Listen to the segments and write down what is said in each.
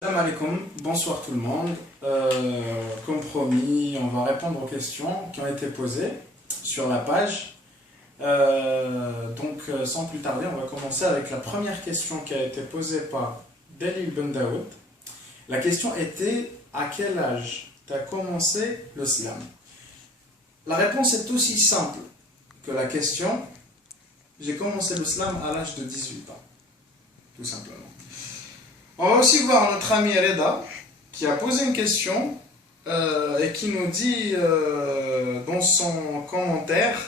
Salam alaikum, bonsoir tout le monde. Comme promis, on va répondre aux questions qui ont été posées sur la page. Sans plus tarder, on va commencer avec la première question qui a été posée par Delil Ben Daoud. La question était: à quel âge tu as commencé le slam? La réponse est aussi simple que la question. J'ai commencé le slam à l'âge de 18 ans, tout simplement. On va aussi voir notre ami Reda qui a posé une question et qui nous dit dans son commentaire,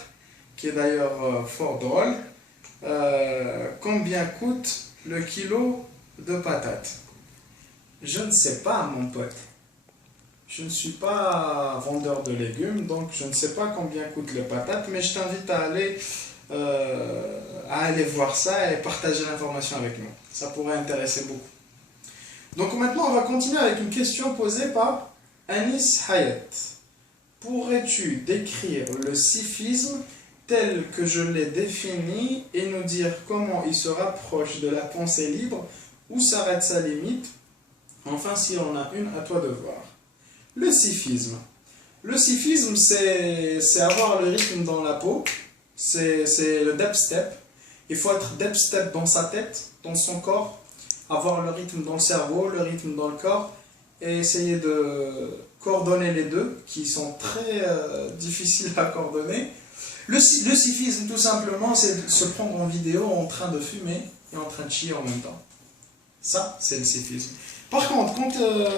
qui est d'ailleurs fort drôle, combien coûte le kilo de patates? Je ne sais pas, mon pote. Je ne suis pas vendeur de légumes, donc je ne sais pas combien coûtent les patates, mais je t'invite à aller voir ça et partager l'information avec nous. Ça pourrait intéresser beaucoup. Donc maintenant, on va continuer avec une question posée par Anis Hayat. Pourrais-tu décrire le sufisme tel que je l'ai défini et nous dire comment il se rapproche de la pensée libre, où s'arrête sa limite? Enfin, si on a une, à toi de voir. Le sufisme. Le sufisme, c'est avoir le rythme dans la peau, c'est le dubstep. Il faut être dubstep dans sa tête, dans son corps, avoir le rythme dans le cerveau, le rythme dans le corps, et essayer de coordonner les deux, qui sont très difficiles à coordonner. Le sufisme, tout simplement, c'est de se prendre en vidéo en train de fumer et en train de chier en même temps. Ça, c'est le sufisme. Par contre, quant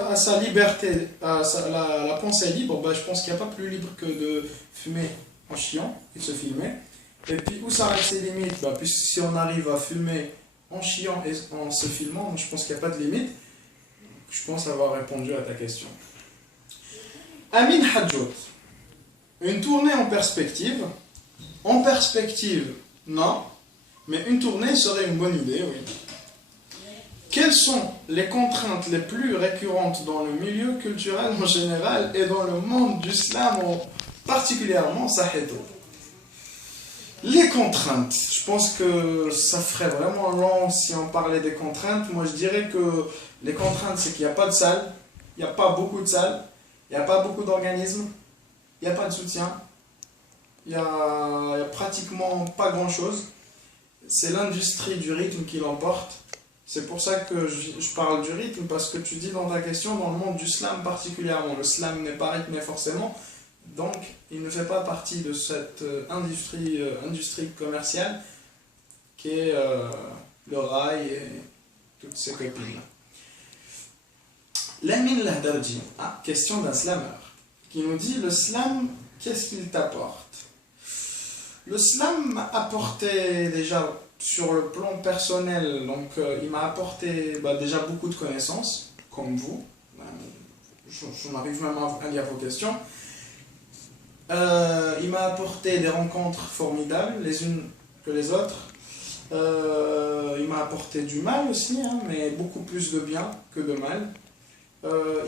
à sa liberté, à la pensée libre, je pense qu'il n'y a pas plus libre que de fumer en chiant et de se filmer. Et puis, où s'arrêtent ses limites? Puisque si on arrive à fumer en chiant et en se filmant, je pense qu'il n'y a pas de limite. Je pense avoir répondu à ta question. Amin Hadjout. Une tournée en perspective. En perspective, non. Mais une tournée serait une bonne idée, oui. Quelles sont les contraintes les plus récurrentes dans le milieu culturel en général et dans le monde du slam particulièrement, Saheto? Les contraintes, je pense que ça ferait vraiment long si on parlait des contraintes. Moi je dirais que les contraintes, c'est qu'il n'y a pas de salle, il n'y a pas beaucoup de salles, il n'y a pas beaucoup d'organismes, il n'y a pas de soutien, il n'y a pratiquement pas grand chose. C'est l'industrie du rythme qui l'emporte. C'est pour ça que je parle du rythme, parce que tu dis dans ta question, dans le monde du slam particulièrement, le slam n'est pas rythmé forcément. Donc, il ne fait pas partie de cette industrie commerciale qui est le rail et toutes ces copines-là. Lamin Lahdarji, question d'un slammer, qui nous dit: le slam, qu'est-ce qu'il t'apporte? Le slam m'a apporté déjà sur le plan personnel, donc il m'a apporté déjà beaucoup de connaissances, comme vous. J'en arrive même à lire vos questions. Il m'a apporté des rencontres formidables, les unes que les autres. Il m'a apporté du mal aussi, mais beaucoup plus de bien que de mal.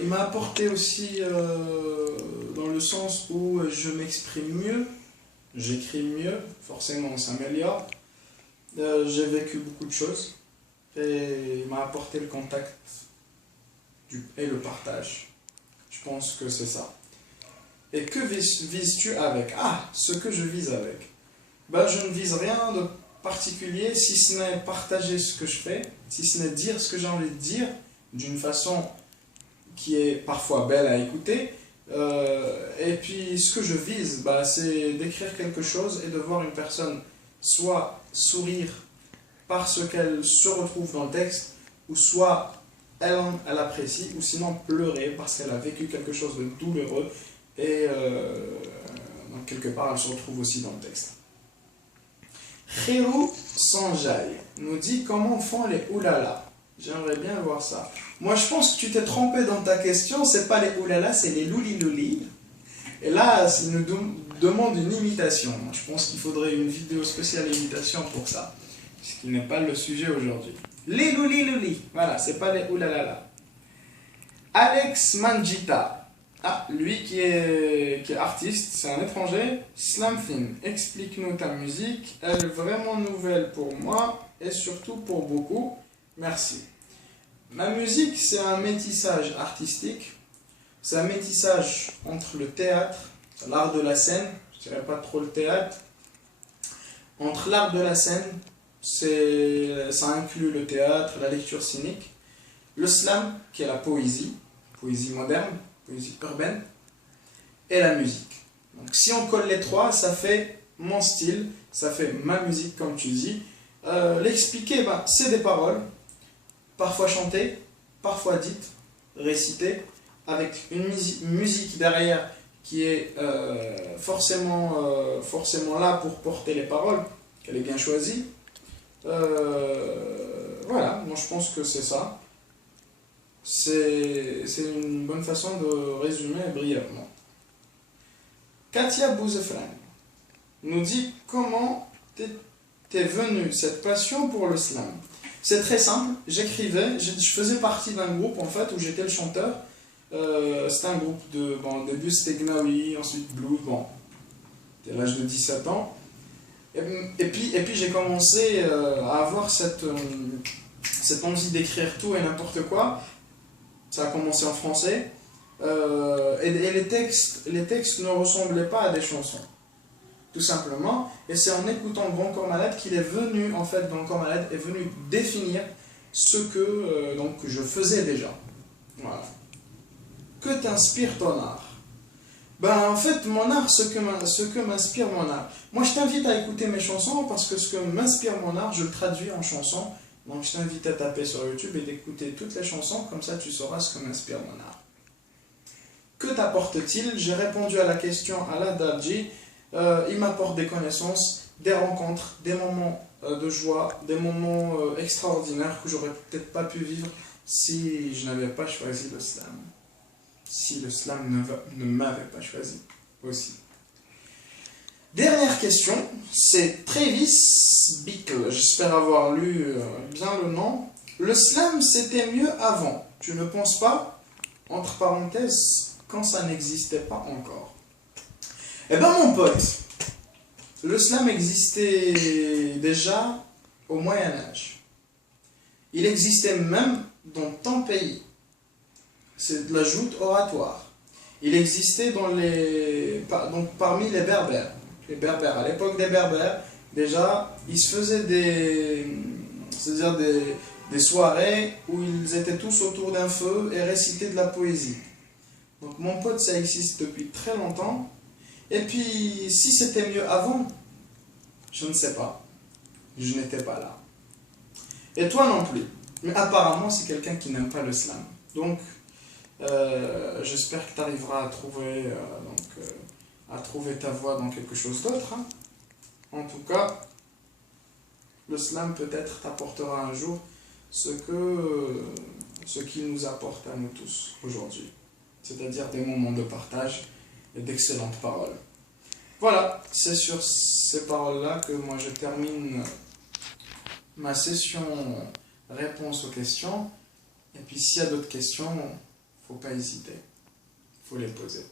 Il m'a apporté aussi dans le sens où je m'exprime mieux, j'écris mieux, forcément on s'améliore. J'ai vécu beaucoup de choses et il m'a apporté le contact et le partage. Je pense que c'est ça. Et que vises-tu avec? Ce que je vise avec. Je ne vise rien de particulier, si ce n'est partager ce que je fais, si ce n'est dire ce que j'ai envie de dire, d'une façon qui est parfois belle à écouter. Et puis ce que je vise, c'est d'écrire quelque chose et de voir une personne soit sourire parce qu'elle se retrouve dans le texte, ou soit elle apprécie, ou sinon pleurer parce qu'elle a vécu quelque chose de douloureux. Et donc quelque part elle se retrouve aussi dans le texte. Khirou Sanjay nous dit: comment font les oulala? J'aimerais bien voir ça. Moi je pense que tu t'es trompé dans ta question, c'est pas les oulala, c'est les louli louli. Et là, il nous demande une imitation. Je pense qu'il faudrait une vidéo spéciale imitation pour ça, ce qui n'est pas le sujet aujourd'hui. Les louli louli, voilà, c'est pas les oulala. Alex Manjita. Lui qui est artiste, c'est un étranger. Slamfin, explique-nous ta musique, elle est vraiment nouvelle pour moi et surtout pour beaucoup. Merci. La musique, c'est un métissage artistique. C'est un métissage entre le théâtre, l'art de la scène, je dirais pas trop le théâtre. Entre l'art de la scène, ça inclut le théâtre, la lecture scénique, le slam, qui est la poésie moderne, poésie urbaine, et la musique. Donc si on colle les trois, ça fait mon style, ça fait ma musique comme tu dis. L'expliquer, c'est des paroles, parfois chantées, parfois dites, récitées, avec une musique derrière qui est forcément là pour porter les paroles, qu'elle est bien choisie. Voilà, moi je pense que c'est ça. C'est une bonne façon de résumer brièvement. Katia Bouzefran nous dit comment t'es venue cette passion pour le slam. C'est très simple, j'écrivais, je faisais partie d'un groupe en fait où j'étais le chanteur. C'était un groupe au début c'était Gnawi, ensuite Blues, c'était à l'âge de 17 ans. Et puis j'ai commencé à avoir cette envie d'écrire tout et n'importe quoi. Ça a commencé en français. Et les textes ne ressemblaient pas à des chansons. Tout simplement. Et c'est en écoutant Grand Corps Malade qu'il est venu, en fait, Grand Corps Malade est venu définir ce que donc, je faisais déjà. Voilà. Que t'inspire ton art? En fait, mon art, ce que m'inspire mon art. Moi, je t'invite à écouter mes chansons parce que ce que m'inspire mon art, je le traduis en chansons. Donc, je t'invite à taper sur YouTube et d'écouter toutes les chansons, comme ça tu sauras ce que m'inspire mon art. Que t'apporte-t-il? J'ai répondu à la question à la Darji. Il m'apporte des connaissances, des rencontres, des moments de joie, des moments extraordinaires que j'aurais peut-être pas pu vivre si je n'avais pas choisi le slam. Si le slam ne m'avait pas choisi aussi. Dernière question, c'est Travis Bickle. J'espère avoir lu bien le nom. Le slam, c'était mieux avant. Tu ne penses pas? Entre parenthèses, quand ça n'existait pas encore. Eh ben mon pote, le slam existait déjà au Moyen-Âge. Il existait même dans ton pays. C'est de la joute oratoire. Il existait parmi les Berbères. Les Berbères, à l'époque des Berbères, déjà, ils se faisaient des soirées où ils étaient tous autour d'un feu et récitaient de la poésie. Donc mon pote, ça existe depuis très longtemps. Et puis, si c'était mieux avant, je ne sais pas. Je n'étais pas là. Et toi non plus. Mais apparemment, c'est quelqu'un qui n'aime pas le slam. Donc, j'espère que tu arriveras à trouver ta voie dans quelque chose d'autre. Hein. En tout cas, le slam peut-être t'apportera un jour ce qu'il nous apporte à nous tous aujourd'hui. C'est-à-dire des moments de partage et d'excellentes paroles. Voilà, c'est sur ces paroles-là que moi je termine ma session réponse aux questions. Et puis s'il y a d'autres questions, faut pas hésiter, faut les poser.